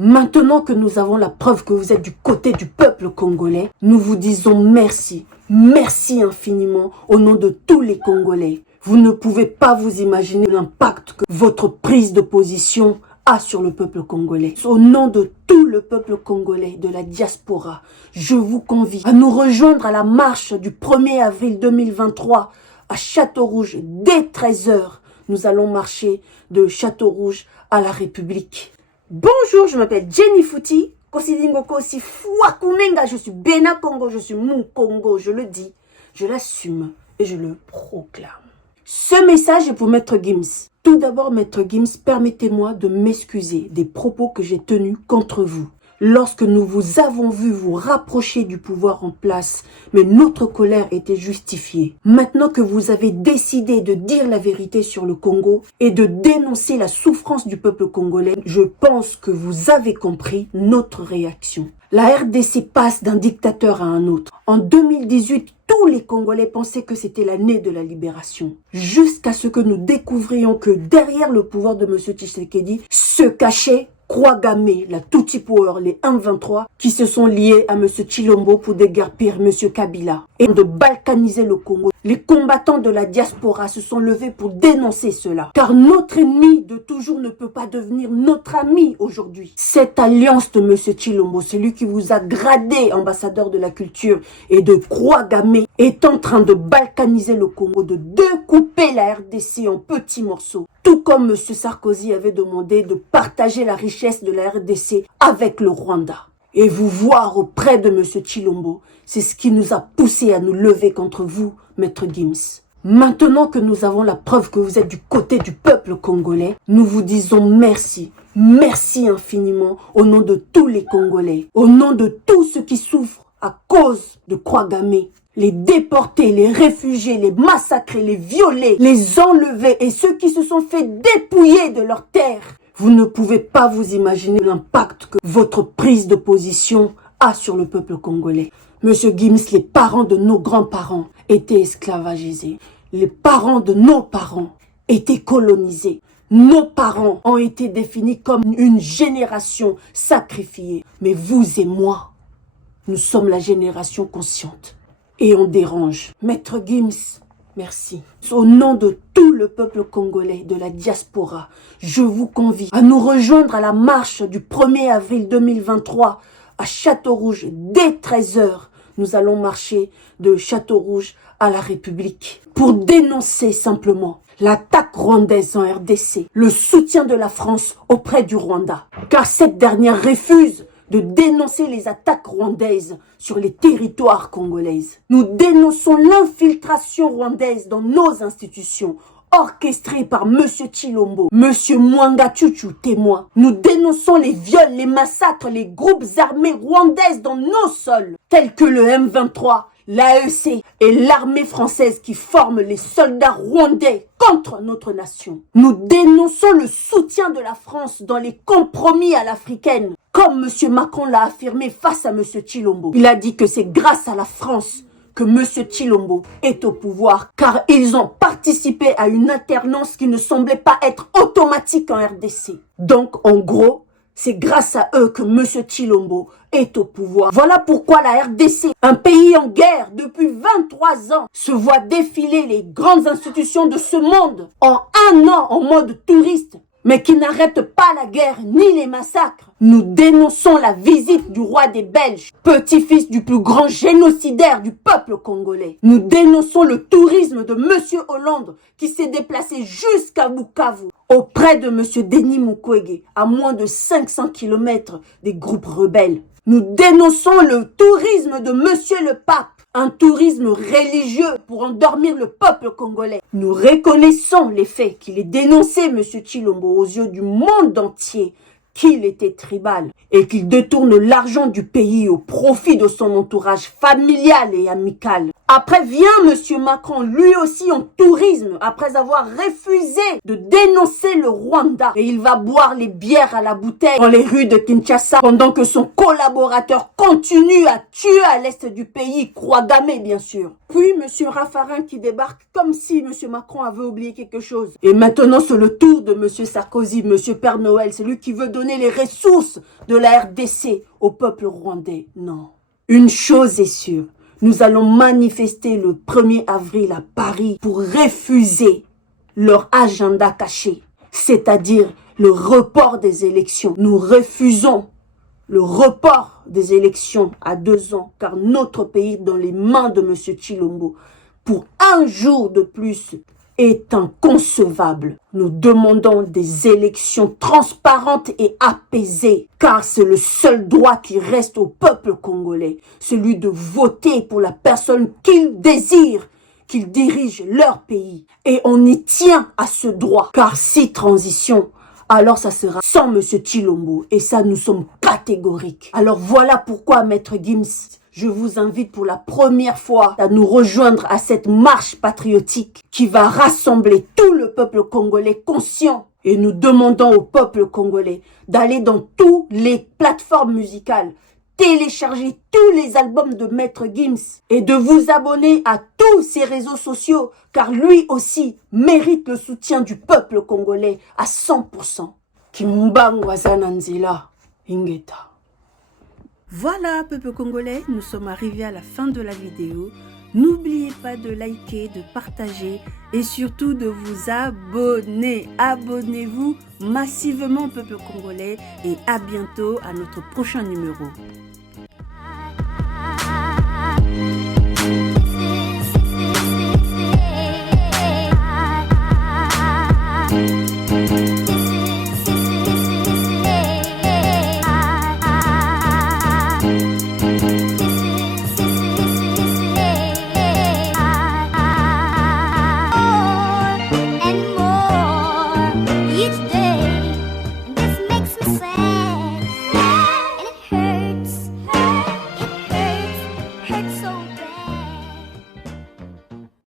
Maintenant que nous avons la preuve que vous êtes du côté du peuple congolais, nous vous disons merci. Merci infiniment au nom de tous les Congolais. Vous ne pouvez pas vous imaginer l'impact que votre prise de position a sur le peuple congolais. Au nom de tout le peuple congolais, de la diaspora, je vous convie à nous rejoindre à la marche du 1er avril 2023 à Château-Rouge dès 13 h. Nous allons marcher de Château-Rouge à la République. Bonjour, je m'appelle Jenny Fouti. Je suis Bénin Congo, je suis mon Congo, je le dis, je l'assume et je le proclame. Ce message est pour Maître Gims. Tout d'abord, Maître Gims, permettez-moi de m'excuser des propos que j'ai tenus contre vous. Lorsque nous vous avons vu vous rapprocher du pouvoir en place, mais notre colère était justifiée. Maintenant que vous avez décidé de dire la vérité sur le Congo et de dénoncer la souffrance du peuple congolais, je pense que vous avez compris notre réaction. La RDC passe d'un dictateur à un autre. En 2018, tous les Congolais pensaient que c'était l'année de la libération. Jusqu'à ce que nous découvrions que derrière le pouvoir de M. Tshisekedi se cachait Kouagame, la Tutsi Power, les M23, qui se sont liés à M. Tshilombo pour déguerpir M. Kabila et de balkaniser le Congo. Les combattants de la diaspora se sont levés pour dénoncer cela. Car notre ennemi de toujours ne peut pas devenir notre ami aujourd'hui. Cette alliance de M. Tshilombo, celui qui vous a gradé ambassadeur de la culture, et de Kouagame, est en train de balkaniser le Congo, de découper la RDC en petits morceaux. Tout comme M. Sarkozy avait demandé de partager la richesse de la RDC avec le Rwanda. Et vous voir auprès de M. Tshilombo, c'est ce qui nous a poussé à nous lever contre vous, Maître Gims. Maintenant que nous avons la preuve que vous êtes du côté du peuple congolais, nous vous disons merci. Merci infiniment au nom de tous les Congolais, au nom de tous ceux qui souffrent à cause de Kouagame. Les déportés, les réfugiés, les massacrés, les violés, les enlevés et ceux qui se sont fait dépouiller de leurs terres. Vous ne pouvez pas vous imaginer l'impact que votre prise de position a sur le peuple congolais. Monsieur Gims, les parents de nos grands-parents étaient esclavagisés. Les parents de nos parents étaient colonisés. Nos parents ont été définis comme une génération sacrifiée. Mais vous et moi, nous sommes la génération consciente. Et on dérange. Maître Gims, merci. Au nom de tout le peuple congolais, de la diaspora, je vous convie à nous rejoindre à la marche du 1er avril 2023 à Château-Rouge dès 13 h. Nous allons marcher de Château-Rouge à la République pour dénoncer simplement l'attaque rwandaise en RDC, le soutien de la France auprès du Rwanda. Car cette dernière refuse de dénoncer les attaques rwandaises sur les territoires congolaises. Nous dénonçons l'infiltration rwandaise dans nos institutions, orchestrée par M. Tshilombo, M. Mwanga Chuchu, témoin. Nous dénonçons les viols, les massacres, les groupes armés rwandaises dans nos sols, tels que le M23, l'AEC et l'armée française qui forment les soldats rwandais contre notre nation. Nous dénonçons le soutien de la France dans les compromis à l'africaine, comme M. Macron l'a affirmé face à M. Tshilombo. Il a dit que c'est grâce à la France que M. Tshilombo est au pouvoir, car ils ont participé à une alternance qui ne semblait pas être automatique en RDC. Donc, en gros, c'est grâce à eux que M. Tshilombo est au pouvoir. Voilà pourquoi la RDC, un pays en guerre depuis 23 ans, se voit défiler les grandes institutions de ce monde en un an en mode touriste, mais qui n'arrête pas la guerre ni les massacres. Nous dénonçons la visite du roi des Belges, petit-fils du plus grand génocidaire du peuple congolais. Nous dénonçons le tourisme de M. Hollande qui s'est déplacé jusqu'à Bukavu auprès de M. Denis Mukwege, à moins de 500 km des groupes rebelles. Nous dénonçons le tourisme de M. le Pape, un tourisme religieux pour endormir le peuple congolais. Nous reconnaissons les faits qu'il ait dénoncé M. Tshilombo aux yeux du monde entier, qu'il était tribal et qu'il détourne l'argent du pays au profit de son entourage familial et amical. Après vient M. Macron, lui aussi en tourisme, après avoir refusé de dénoncer le Rwanda. Et il va boire les bières à la bouteille dans les rues de Kinshasa pendant que son collaborateur continue à tuer à l'est du pays, Kouagame bien sûr. Puis M. Raffarin qui débarque comme si M. Macron avait oublié quelque chose. Et maintenant, c'est le tour de M. Sarkozy, M. Père Noël, c'est lui qui veut donner les ressources de la RDC au peuple rwandais. Non. Une chose est sûre, nous allons manifester le 1er avril à Paris pour refuser leur agenda caché, c'est-à-dire le report des élections. Nous refusons le report des élections à 2 ans, car notre pays est dans les mains de M. Tshilombo pour un jour de plus est inconcevable. Nous demandons des élections transparentes et apaisées, car c'est le seul droit qui reste au peuple congolais, celui de voter pour la personne qu'ils désirent, qu'ils dirigent leur pays. Et on y tient à ce droit, car si transition, alors ça sera sans M. Tshilombo. Et ça, nous sommes catégoriques. Alors voilà pourquoi, Maître Gims, je vous invite pour la première fois à nous rejoindre à cette marche patriotique qui va rassembler tout le peuple congolais conscient. Et nous demandons au peuple congolais d'aller dans toutes les plateformes musicales, télécharger tous les albums de Maître Gims et de vous abonner à tous ses réseaux sociaux, car lui aussi mérite le soutien du peuple congolais à 100%. Kimbangu Azananzila, Ingeta. Voilà, peuple congolais, nous sommes arrivés à la fin de la vidéo. N'oubliez pas de liker, de partager et surtout de vous abonner. Abonnez-vous massivement, peuple congolais, et à bientôt à notre prochain numéro.